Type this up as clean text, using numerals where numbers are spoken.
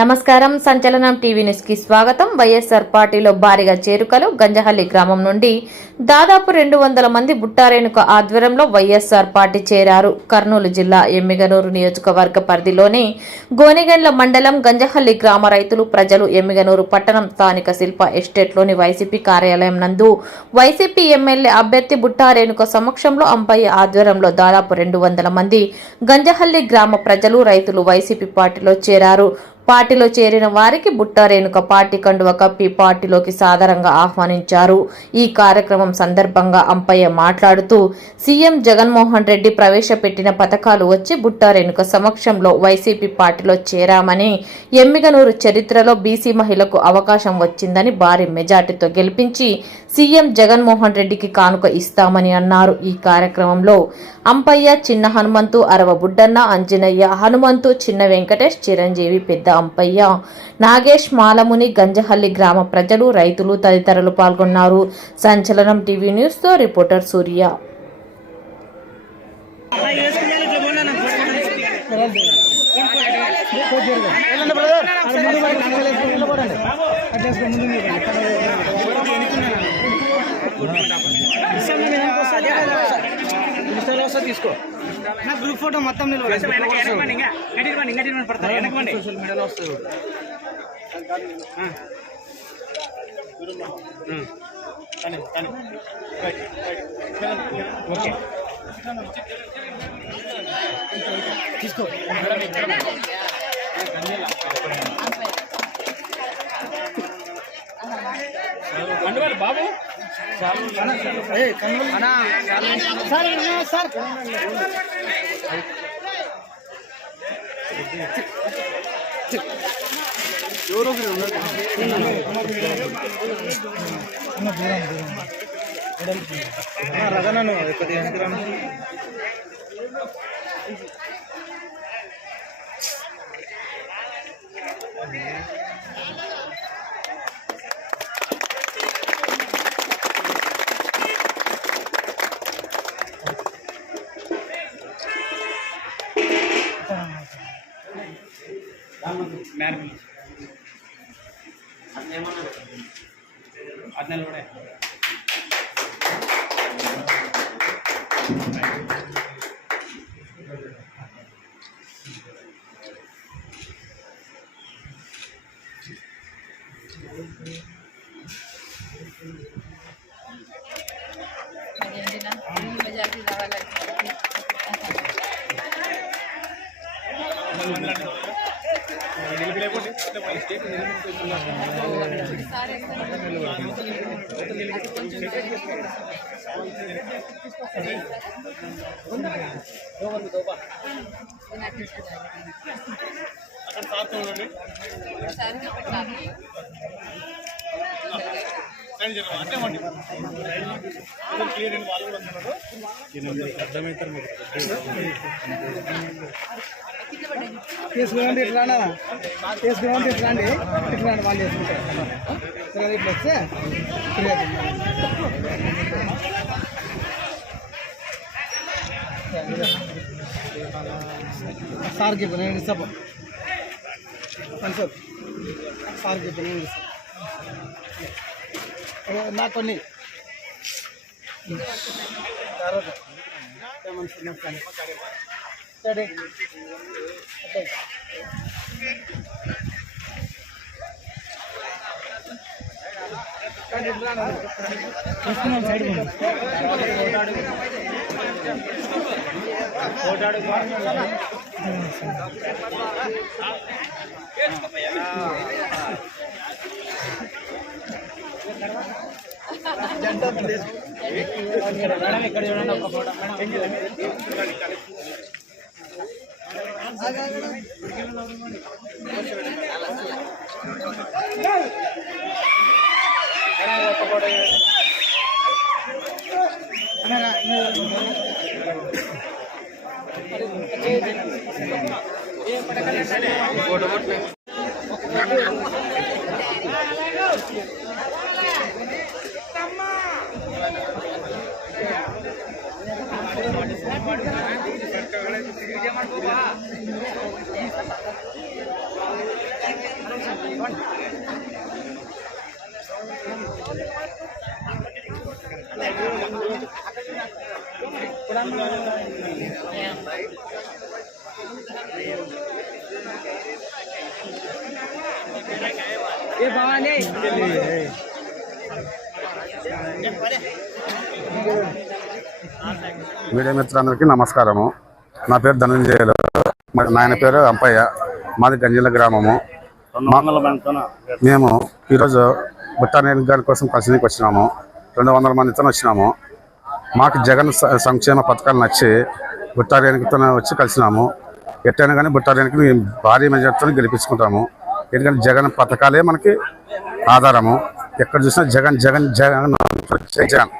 నమస్కారం. సంచలనం TV news కి స్వాగతం. వైఎస్ఆర్ పార్టీలో భారీగా చేరుకలు. గంజహల్లి గ్రామం నుండి దాదాపు 200 మంది బుట్టారేణుక ఆధ్వర్యంలో వైఎస్ఆర్ పార్టీ చేరారు. కర్నూలు జిల్లా ఎమ్మిగనూరు నియోజకవర్గ పరిధిలోని గోనెగండ్ల మండలం గంజహల్లి గ్రామ రైతులు, ప్రజలు ఎమ్మిగనూరు పట్టణం స్థానిక శిల్ప ఎస్టేట్లోని వైసీపీ కార్యాలయం నందు వైసీపీ ఎమ్మెల్యే అభ్యర్థి బుట్టారేణుక సమక్షంలో అంపయ్య ఆధ్వర్యంలో దాదాపు 200 మంది గంజహల్లి గ్రామ ప్రజలు, రైతులు వైసీపీ పార్టీలో చేరారు. పార్టీలో చేరిన వారికి బుట్టారేణుక పార్టీ కండువ కప్పి పార్టీలోకి సాదరంగా ఆహ్వానించారు. ఈ కార్యక్రమం సందర్భంగా అంపయ్య మాట్లాడుతూ సీఎం జగన్మోహన్ రెడ్డి ప్రవేశపెట్టిన పథకాలు వచ్చి బుట్టారేణుక సమక్షంలో వైసీపీ పార్టీలో చేరామని, ఎమ్మిగనూరు చరిత్రలో బీసీ మహిళకు అవకాశం వచ్చిందని, భారీ మెజార్టీతో గెలిపించి సీఎం జగన్మోహన్ రెడ్డికి కానుక ఇస్తామని అన్నారు. ఈ కార్యక్రమంలో అంపయ్య, చిన్న హనుమంతు, అరవ బుడ్డన్న, అంజనయ్య, హనుమంతు, చిన్న వెంకటేష్, చిరంజీవి, పెద్ద అంపయ్య, నాగేష్, మాలముని, గంజహల్లి గ్రామ ప్రజలు, రైతులు తదితరులు పాల్గొన్నారు. సంచలనం టీవీ న్యూస్ తో రిపోర్టర్ సూర్య. తీసుకో నా గ్రూప్ ఫోటో మొత్తం సోషల్ మీడియాలో వస్తుంది. ఓకే తీసుకో బాబు సార్ ఎవరో రగనను కొద్దిగా తీసుకురండి, ఇట్లా తీసుకురండి, ఇట్లాండి ఇట్లాంటి వాళ్ళు చేసుకుంటారు. సరే ఇట్లా వస్తే సార్కి నేను ఇస్తాను సార్, సార్కి నేను ఇస్తాను నాకు కొన్ని సరే మేడం ఇక్కడ చూడండి ఒక ఫోటో ये भवानी మీడియా మిత్రులందరికీ నమస్కారము. నా పేరు ధనంజయులు, నాయన పేరు అంపయ్య, మాది గంజిల గ్రామము. మేము ఈరోజు బుట్టారేణు గారి కోసం కలిసికి వచ్చినాము. 200 మందితో వచ్చినాము. మాకు జగన్ సంక్షేమ పథకాలు నచ్చి బుట్టారేణుతో వచ్చి కలిసినాము. ఎట్టైనా కానీ బుట్టారేణుకి భారీ మెజార్టీతో గెలిపించుకుంటాము. ఎందుకంటే జగన్ పథకాలే మనకి ఆధారము. ఎక్కడ చూసినా జగన్ జగన్ జగన్ జగన్